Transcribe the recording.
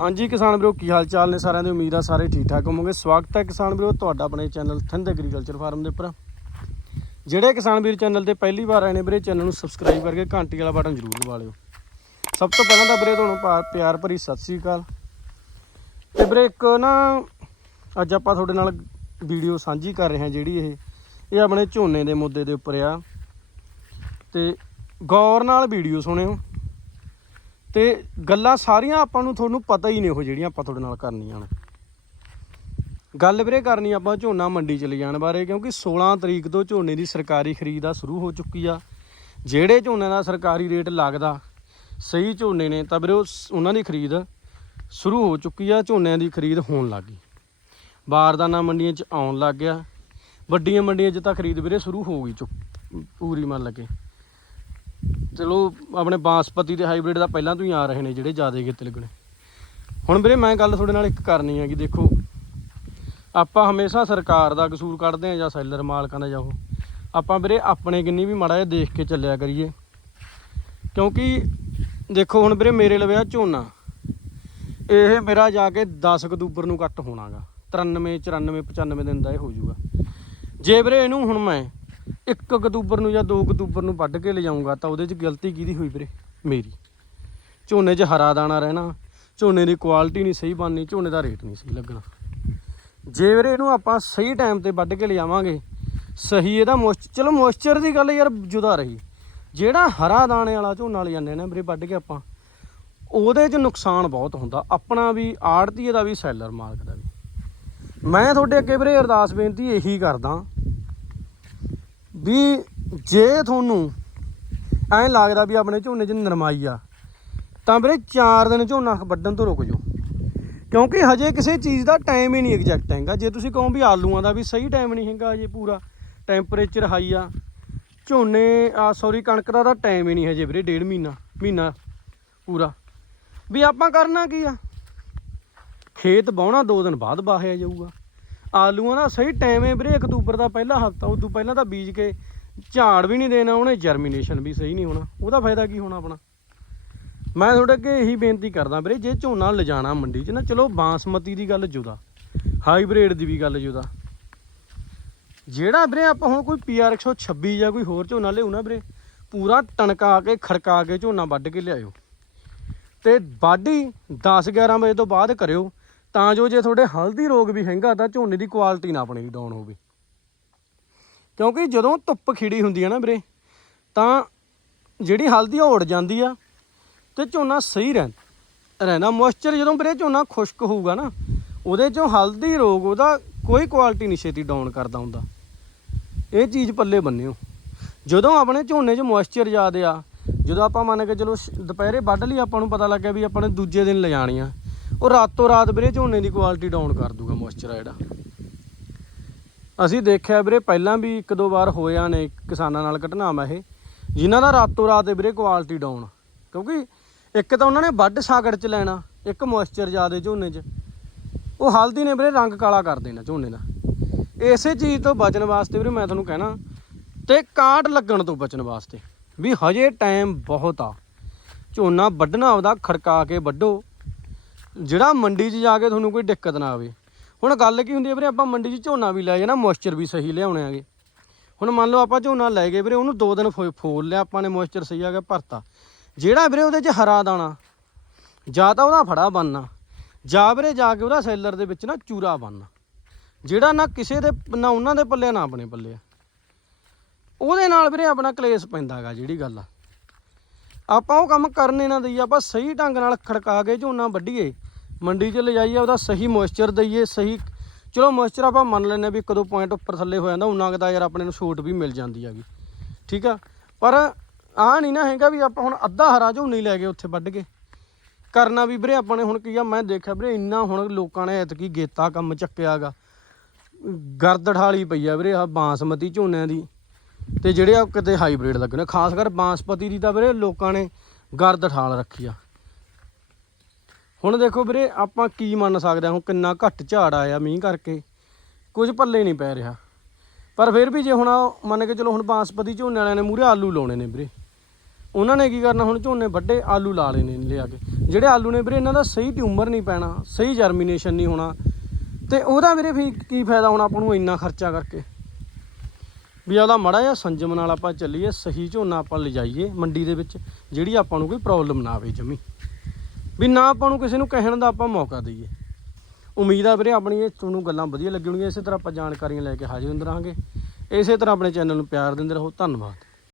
ਹਾਂਜੀ ਕਿਸਾਨ ਵੀਰੋ, ਕੀ ਹਾਲ ਚਾਲ ਨੇ ਸਾਰਿਆਂ ਦੀ? ਉਮੀਦ ਆ ਸਾਰੇ ਠੀਕ ਠਾਕ ਹੋਵੋਗੇ। ਸਵਾਗਤ ਹੈ ਕਿਸਾਨ ਵੀਰੋ, ਤੁਹਾਡਾ ਆਪਣੇ ਚੈਨਲ ਥਿੰਦ ਐਗਰੀਕਲਚਰ ਫਾਰਮ ਦੇ ਉੱਪਰ। ਜਿਹੜੇ ਕਿਸਾਨ ਵੀਰ ਚੈਨਲ ਤੇ ਪਹਿਲੀ ਵਾਰ ਆਏ ਨੇ ਵੀਰੇ, ਚੈਨਲ ਨੂੰ ਸਬਸਕ੍ਰਾਈਬ ਕਰਕੇ ਘੰਟੀ ਵਾਲਾ ਬਟਨ ਜ਼ਰੂਰ ਦਬਾ ਲਿਓ। ਸਭ ਤੋਂ ਪਹਿਲਾਂ ਤਾਂ ਵੀਰੇ, ਤੁਹਾਨੂੰ ਪਾ- ਪਿਆਰ ਭਰੀ ਸਤਿ ਸ੍ਰੀ ਅਕਾਲ। ਤੇ ਵੀਰੇ, ਇੱਕ ਨਾ, ਅੱਜ ਆਪਾਂ ਤੁਹਾਡੇ ਨਾਲ ਵੀਡੀਓ ਸਾਂਝੀ ਕਰ ਰਹੇ ਹਾਂ ਜਿਹੜੀ ਇਹ। ਇਹ ਆਪਣੇ ਝੋਨੇ ਦੇ ਮੁੱਦੇ ਦੇ ਉੱਪਰ ਆ। ਤੇ ਗੌਰ ਨਾਲ ਵੀਡੀਓ ਸੁਣਿਓ। ਤੇ ਗੱਲਾਂ ਸਾਰੀਆਂ ਆਪਾਂ ਨੂੰ ਤੁਹਾਨੂੰ ਪਤਾ ਹੀ ਨੇ ਉਹ ਜਿਹੜੀਆਂ ਆਪਾਂ ਤੁਹਾਡੇ ਨਾਲ ਕਰਨੀਆਂ ਨੇ। ਗੱਲ ਵੀਰੇ ਕਰਨੀ ਆਪਾਂ ਝੋਨਾ ਮੰਡੀ ਚਲੇ ਜਾਣ ਬਾਰੇ, ਕਿਉਂਕਿ 16 ਤਰੀਕ ਤੋਂ ਝੋਨੇ ਦੀ ਸਰਕਾਰੀ ਖਰੀਦ ਆ, ਸ਼ੁਰੂ ਹੋ ਚੁੱਕੀ ਆ। ਜਿਹੜੇ ਝੋਨੇ ਦਾ ਸਰਕਾਰੀ ਰੇਟ ਲੱਗਦਾ, ਸਹੀ ਝੋਨੇ ਨੇ, ਤਾਂ ਵੀਰੇ ਉਹਨਾਂ ਦੀ ਖਰੀਦ ਸ਼ੁਰੂ ਹੋ ਚੁੱਕੀ ਆ, ਝੋਨਿਆਂ ਦੀ ਖਰੀਦ ਹੋਣ ਲੱਗ ਗਈ। ਬਾਰਦਾਨਾ ਮੰਡੀਆਂ 'ਚ ਆਉਣ ਲੱਗ ਗਿਆ। ਵੱਡੀਆਂ ਮੰਡੀਆਂ 'ਚ ਤਾਂ ਖਰੀਦ ਵੀਰੇ ਸ਼ੁਰੂ ਹੋ ਗਈ ਚੁੱਕ, ਪੂਰੀ ਮੰਨ ਲੱਗੇ ਚਲੋ, ਆਪਣੇ ਬਾਸਪਤੀ ਤੇ ਹਾਈਬ੍ਰਿਡ ਦਾ ਪਹਿਲਾਂ ਤੋਂ ਹੀ ਆ ਰਹੇ ਨੇ ਜਿਹੜੇ ਜ਼ਿਆਦਾ ਕਿਤੇ ਲੱਗਣੇ। ਹੁਣ ਵੀਰੇ, ਮੈਂ ਗੱਲ ਤੁਹਾਡੇ ਨਾਲ ਇੱਕ ਕਰਨੀ ਹੈ ਕਿ ਦੇਖੋ। ਆਪਾਂ ਹਮੇਸ਼ਾ ਸਰਕਾਰ ਦਾ ਕਸੂਰ ਕੱਢਦੇ ਆ ਜਾਂ ਸੈਲਰ ਮਾਲਕਾਂ ਦਾ ਜਾਂ ਉਹ। ਆਪਾਂ ਵੀਰੇ, ਆਪਣੇ ਕਿੰਨੀ ਵੀ ਮਾੜਾ ਜਿਹਾ ਦੇਖ ਕੇ ਚੱਲਿਆ ਕਰੀਏ। ਕਿਉਂਕਿ ਦੇਖੋ, ਹੁਣ ਵੀਰੇ, ਮੇਰੇ ਲਵੇ ਆ ਝੋਨਾ। ਇਹ ਮੇਰਾ ਜਾ ਕੇ 10 ਅਕਤੂਬਰ ਨੂੰ ਕੱਟ ਹੋਣਾਗਾ। 93 94 95 ਦਿਨ ਦਾ ਇਹ ਹੋ ਜਾਊਗਾ। ਜੇ ਵੀਰੇ, ਇਹਨੂੰ ਹੁਣ ਮੈਂ 1 ਅਕਤੂਬਰ ਨੂੰ ਜਾਂ 2 ਅਕਤੂਬਰ ਨੂੰ ਵੱਢ ਕੇ ਲਿਜਾਊਂਗਾ, ਤਾਂ ਉਹਦੇ 'ਚ ਗਲਤੀ ਕਿਹਦੀ ਹੋਈ ਵੀਰੇ? ਮੇਰੀ। ਝੋਨੇ 'ਚ ਹਰਾ ਦਾਣਾ ਰਹਿਣਾ, ਝੋਨੇ ਦੀ ਕੁਆਲਿਟੀ ਨਹੀਂ ਸਹੀ ਬਣਨੀ, ਝੋਨੇ ਦਾ ਰੇਟ ਨਹੀਂ ਸਹੀ ਲੱਗਣਾ। ਜੇ ਵੀਰੇ ਇਹਨੂੰ ਆਪਾਂ ਸਹੀ ਟਾਈਮ ਤੇ ਵੱਢ ਕੇ ਲਿਜਾਵਾਂਗੇ, ਸਹੀ ਇਹਦਾ ਮੋਇਸਚਰ ਚਲੋ ਮੋਇਸਚਰ ਦੀ ਗੱਲ ਯਾਰ ਜੁਦਾ ਰਹੀ। ਜਿਹੜਾ ਹਰਾ ਦਾਣੇ ਵਾਲਾ ਝੋਨਾ ਲੈ ਜਾਂਦੇ ਨੇ ਵੀਰੇ ਵੱਢ ਕੇ ਆਪਾਂ, ਉਹਦੇ 'ਚ ਨੁਕਸਾਨ ਬਹੁਤ ਹੁੰਦਾ। ਆਪਣਾ ਵੀ, ਆੜਤੀਏ ਦਾ ਵੀ ਸੈਲਰ ਮਾਲਕ ਦਾ ਵੀ। ਮੈਂ ਤੁਹਾਡੇ ਅੱਗੇ ਵੀਰੇ ਅਰਦਾਸ ਬੇਨਤੀ ਇਹੀ ਕਰਦਾ ਵੀ ਜੇ ਤੁਹਾਨੂੰ ਐਂ ਲੱਗਦਾ ਵੀ ਆਪਣੇ ਝੋਨੇ 'ਚ ਨਰਮਾਈ ਆ, ਤਾਂ ਵੀਰੇ 4 ਦਿਨ ਝੋਨਾ ਵੱਢਣ ਤੋਂ ਰੁਕ ਜਾਓ। ਕਿਉਂਕਿ ਹਜੇ ਕਿਸੇ ਚੀਜ਼ ਦਾ ਟਾਈਮ ਹੀ ਨਹੀਂ ਐਗਜ਼ੈਕਟ ਹੈਗਾ। ਜੇ ਤੁਸੀਂ ਕਹੋ ਵੀ ਆਲੂਆਂ ਦਾ ਵੀ ਸਹੀ ਟਾਈਮ ਨਹੀਂ ਹੈਗਾ ਹਜੇ ਪੂਰਾ ਟੈਂਪਰੇਚਰ ਹਾਈ ਆ, ਝੋਨੇ, ਆ ਸੌਰੀ ਕਣਕ ਦਾ ਤਾਂ ਟਾਈਮ ਹੀ ਨਹੀਂ ਹਜੇ ਵੀਰੇ, ਡੇਢ ਮਹੀਨਾ ਮਹੀਨਾ ਪੂਰਾ। ਵੀ ਆਪਾਂ ਕਰਨਾ ਕੀ ਆ? ਖੇਤ ਬਾਉਣਾ 2 ਦਿਨ ਬਾਅਦ ਬਾਹਿਆ ਜਾਊਗਾ। ਆਲੂਆਂ ਦਾ ਸਹੀ ਟਾਈਮ ਹੈ ਵੀਰੇ, ਅਕਤੂਬਰ ਦਾ ਪਹਿਲਾ ਹਫਤਾ, ਉਦੋਂ ਪਹਿਲਾਂ ਤਾਂ ਬੀਜ ਕੇ ਝਾੜ ਵੀ ਨਹੀਂ ਦੇਣਾ ਉਹਨੇ ਜਰਮੀਨੇਸ਼ਨ ਵੀ ਸਹੀ ਨਹੀਂ ਹੋਣਾ। ਉਹਦਾ ਫਾਇਦਾ ਕੀ ਹੋਣਾ ਆਪਣਾ? ਮੈਂ ਤੁਹਾਡੇ ਅੱਗੇ ਇਹੀ ਬੇਨਤੀ ਕਰਦਾ ਵੀਰੇ, ਜੇ ਝੋਨਾ ਲਿਜਾਣਾ ਮੰਡੀ 'ਚ ਨਾ, ਚਲੋ ਬਾਸਮਤੀ ਦੀ ਗੱਲ ਜੁਦਾ, ਹਾਈਬ੍ਰਿਡ ਦੀ ਵੀ ਗੱਲ ਜੁਦਾ। ਜਿਹੜਾ ਵੀਰੇ ਆਪਾਂ ਹੁਣ ਕੋਈ ਪੀਆਰ 126 ਜਾਂ ਕੋਈ ਹੋਰ ਝੋਨਾ ਲਿਆਉ ਨਾ ਵੀਰੇ, ਪੂਰਾ ਟਣਕਾ ਕੇ, ਖੜਕਾ ਕੇ ਝੋਨਾ ਵੱਢ ਕੇ ਲਿਆਇਓ। ਤੇ ਵਾਢੀ 10 11 ਵਜੇ ਤੋਂ ਬਾਅਦ ਕਰਿਓ ਤਾਂ ਜੋ ਜੇ ਤੁਹਾਡੇ ਹਲਦੀ ਰੋਗ ਵੀ ਹੈਗਾ ਤਾਂ ਝੋਨੇ ਦੀ ਕੁਆਲਿਟੀ ਨਾ ਆਪਣੀ ਡਾਊਨ ਹੋਵੇ। ਕਿਉਂਕਿ ਜਦੋਂ ਧੁੱਪ ਖਿੜੀ ਹੁੰਦੀ ਹੈ ਨਾ ਵੀਰੇ, ਤਾਂ ਜਿਹੜੀ ਹਲਦੀ ਆ ਉਹ ਉੜ ਜਾਂਦੀ ਆ ਤੇ ਝੋਨਾ ਸਹੀ ਰਹਿ, ਰਹਿੰਦਾ। ਮੋਇਸਚਰ ਜਦੋਂ ਵੀਰੇ ਝੋਨਾ ਖੁਸ਼ਕ ਹੋਊਗਾ ਨਾ, ਉਹਦੇ ਚੋਂ ਹਲਦੀ ਰੋਗ ਉਹਦਾ ਕੋਈ ਕੁਆਲਿਟੀ ਨਹੀਂ ਛੇਤੀ ਡਾਊਨ ਕਰਦਾ ਹੁੰਦਾ। ਇਹ ਚੀਜ਼ ਪੱਲੇ ਬੰਨਿਓ। ਜਦੋਂ ਆਪਣੇ ਝੋਨੇ 'ਚ ਮੋਇਸਚਰ ਜ਼ਿਆਦਾ ਆ, ਜਦੋਂ ਆਪਾਂ ਮੰਨ ਕੇ ਚਲੋ ਦੁਪਹਿਰੇ ਵੱਢ ਲਈ, ਆਪਾਂ ਨੂੰ ਪਤਾ ਲੱਗਿਆ ਵੀ ਆਪਾਂ ਨੇ ਦੂਜੇ ਦਿਨ ਲਿਜਾਣੀ ਆ। ਉਹ ਰਾਤੋਂ ਰਾਤ ਵੀਰੇ ਝੋਨੇ ਦੀ ਕੁਆਲਿਟੀ ਡਾਊਨ ਕਰ ਦੂਗਾ ਮੋਇਸਚਰ ਆ ਜਿਹੜਾ। ਅਸੀਂ ਦੇਖਿਆ ਵੀਰੇ ਪਹਿਲਾਂ ਵੀ ਇੱਕ ਦੋ ਵਾਰ ਹੋਇਆ ਨੇ ਕਿਸਾਨਾਂ ਨਾਲ ਘਟਨਾਵਾਂ ਇਹ, ਜਿਨ੍ਹਾਂ ਦਾ ਰਾਤੋਂ ਰਾਤ ਵੀਰੇ ਕੁਆਲਿਟੀ ਡਾਊਨ ਕਿਉਂਕਿ ਇੱਕ ਤਾਂ ਉਹਨਾਂ ਨੇ ਵੱਢ ਸਾਗੜ ਚ ਲੈਣਾ, ਇੱਕ ਮੋਇਸਚਰ ਜ਼ਿਆਦੇ ਝੋਨੇ 'ਚ। ਉਹ ਹਲਦੀ ਨੇ ਵੀਰੇ ਰੰਗ ਕਾਲਾ ਕਰ ਦੇਣਾ ਝੋਨੇ ਦਾ। ਇਸੇ ਚੀਜ਼ ਤੋਂ ਬਚਣ ਵਾਸਤੇ ਵੀਰੇ ਮੈਂ ਤੁਹਾਨੂੰ ਕਹਿਣਾ, ਤੇ ਕਾਟ ਲੱਗਣ ਤੋਂ ਬਚਣ ਵਾਸਤੇ ਵੀ ਹਜੇ ਟਾਈਮ ਬਹੁਤ ਆ। ਝੋਨਾ ਵੱਢਣਾ ਉਹਦਾ ਖੜਕਾ ਕੇ ਵੱਢੋ। ਜਿਹੜਾ ਮੰਡੀ 'ਚ ਜਾ ਕੇ ਤੁਹਾਨੂੰ ਕੋਈ ਦਿੱਕਤ ਨਾ ਆਵੇ। ਹੁਣ ਗੱਲ ਕੀ ਹੁੰਦੀ ਹੈ ਵੀਰੇ, ਆਪਾਂ ਮੰਡੀ 'ਚ ਝੋਨਾ ਵੀ ਲੈ ਜਾਣਾ ਮੋਇਸਚਰ ਵੀ ਸਹੀ ਲਿਆਉਣੇ ਆਗੇ। ਹੁਣ ਮੰਨ ਲਓ ਆਪਾਂ ਝੋਨਾ ਲੈ ਗਏ ਵੀਰੇ, ਉਹਨੂੰ ਦੋ ਦਿਨ ਫੋ- ਫੋਲ ਲਿਆ, ਆਪਾਂ ਨੇ ਮੋਇਸਚਰ ਸਹੀ ਆ ਗਿਆ, ਭਰਤਾ। ਜਿਹੜਾ ਵੀਰੇ ਉਹਦੇ 'ਚ ਹਰਾ ਦਾਣਾ, ਜਾਂ ਤਾਂ ਉਹਦਾ ਫੜਾ ਬਣਨਾ ਜਾਂ ਵੀਰੇ ਜਾ ਕੇ ਉਹਦਾ ਸੈਲਰ ਦੇ ਵਿੱਚ ਨਾ ਚੂਰਾ ਬਣਨਾ ਜਿਹੜਾ ਨਾ ਕਿਸੇ ਦੇ, ਨਾ ਉਹਨਾਂ ਦੇ ਪੱਲੇ, ਨਾ ਆਪਣੇ ਪੱਲੇ ਆ। ਉਹਦੇ ਨਾਲ ਵੀਰੇ ਆਪਣਾ ਕਲੇਸ਼ ਪੈਂਦਾਗਾ ਜਿਹੜੀ ਗੱਲ ਆ। ਆਪਾਂ ਉਹ ਕੰਮ ਕਰਨੇ ਨਾ ਦਈਏ, ਆਪਾਂ ਸਹੀ ਢੰਗ ਨਾਲ ਖੜਕਾ ਕੇ ਝੋਨਾ ਵੱਢੀਏ ਮੰਡੀ 'ਚ ਲਿਜਾਈਏ ਉਹਦਾ ਸਹੀ ਮੋਇਸਚਰ ਦਈਏ, ਸਹੀ ਚਲੋ ਮੋਇਸਚਰ ਆਪਾਂ ਮੰਨ ਲੈਂਦੇ ਹਾਂ ਵੀ ਇੱਕ ਦੋ ਪੁਆਇੰਟ ਉੱਪਰ ਥੱਲੇ ਹੋ ਜਾਂਦਾ ਉਹਨਾਂ ਕੁ ਦਾ ਯਾਰ ਆਪਣੇ ਨੂੰ ਛੋਟ ਵੀ ਮਿਲ ਜਾਂਦੀ ਹੈਗੀ। ਠੀਕ ਆ? ਪਰ ਆ ਨਹੀਂ ਨਾ ਹੈਗਾ ਵੀ ਆਪਾਂ ਹੁਣ ਅੱਧਾ ਹਰਾ ਝੋਨੇ ਹੀ ਲੈ ਗਏ ਉੱਥੇ ਵੱਢ ਕੇ। ਕਰਨਾ ਵੀ ਵੀਰੇ ਆਪਾਂ ਨੇ ਹੁਣ ਕੀ ਆ, ਮੈਂ ਦੇਖਿਆ ਵੀਰੇ ਇੰਨਾ ਹੁਣ ਲੋਕਾਂ ਨੇ ਐਤਕੀ ਗੇਤਾ ਕੰਮ ਚੱਕਿਆਗਾ ਗਰਦ ਠਾਲੀ ਪਈ ਆ ਵੀਰੇ ਆ ਬਾਸਮਤੀ ਝੋਨਿਆਂ ਦੀ। ਤੇ ਜਿਹੜੇ ਆ ਕਿਤੇ ਹਾਈਬ੍ਰਿਡ ਲੱਗੇ ਖਾਸ ਕਰ ਬਾਸਪਤੀ ਦੀ ਤਾਂ ਵੀਰੇ ਲੋਕਾਂ ਨੇ ਗਰਦ ਠਾਲ ਰੱਖੀ ਆ। ਹੁਣ ਦੇਖੋ ਵੀਰੇ, ਆਪਾਂ ਕੀ ਮੰਨ ਸਕਦੇ ਹਾਂ? ਹੁਣ ਕਿੰਨਾ ਘੱਟ ਝਾੜ ਆਇਆ ਮੀਂਹ ਕਰਕੇ। ਕੁਝ ਪੱਲੇ ਨਹੀਂ ਪੈ ਰਿਹਾ। ਪਰ ਫਿਰ ਵੀ ਜੇ ਹੁਣ ਮੰਨ ਕੇ ਚਲੋ ਹੁਣ ਬਾਸਪਤੀ ਝੋਨੇ ਵਾਲਿਆਂ ਨੇ ਮੂਰੇ ਆਲੂ ਲਾਉਣੇ ਨੇ ਵੀਰੇ। ਉਹਨਾਂ ਨੇ ਕੀ ਕਰਨਾ ਹੁਣ? ਝੋਨੇ ਵੱਡੇ ਆਲੂ ਲਾ ਲੈਣੇ ਨੇ ਲਿਆ ਕੇ। ਜਿਹੜੇ ਆਲੂ ਨੇ ਵੀਰੇ, ਇਹਨਾਂ ਦਾ ਸਹੀ ਟਿਊਮਰ ਨਹੀਂ ਪੈਣਾ, ਸਹੀ ਜਰਮੀਨੇਸ਼ਨ ਨਹੀਂ ਹੋਣਾ। ਤੇ ਉਹਦਾ ਵੀਰੇ ਵੀ ਕੀ ਫਾਇਦਾ ਹੋਣਾ ਆਪਾਂ ਨੂੰ ਇੰਨਾ ਖਰਚਾ ਕਰਕੇ? ਵੀ ਉਹਦਾ ਮੜਾ ਜਿਹਾ ਸੰਜਮ ਨਾਲ ਆਪਾਂ ਚੱਲੀਏ, ਸਹੀ ਝੋਨਾ ਆਪਾਂ ਲਿਜਾਈਏ ਮੰਡੀ ਦੇ ਵਿੱਚ, ਜਿਹੜੀ ਆਪਾਂ ਨੂੰ ਕੋਈ ਪ੍ਰੋਬਲਮ ਨਾ ਆਵੇ ਜਮੀ। ਵੀ ਨਾ ਆਪਾਂ ਨੂੰ ਕਿਸੇ ਨੂੰ ਕਹਿਣ ਦਾ ਆਪਾਂ ਮੌਕਾ ਦਈਏ। ਉਮੀਦ ਆ ਵੀਰੇ ਆਪਣੀ ਇਹ ਤੁਹਾਨੂੰ ਗੱਲਾਂ ਵਧੀਆ ਲੱਗਣਗੀਆਂ। ਇਸੇ ਤਰ੍ਹਾਂ ਆਪਾਂ ਜਾਣਕਾਰੀਆਂ ਲੈ ਕੇ ਹਾਜ਼ਰ ਹੁੰਦੇ ਰਹਾਂਗੇ। ਇਸੇ ਤਰ੍ਹਾਂ ਆਪਣੇ ਚੈਨਲ ਨੂੰ ਪਿਆਰ ਦਿੰਦੇ ਰਹੋ। ਧੰਨਵਾਦ।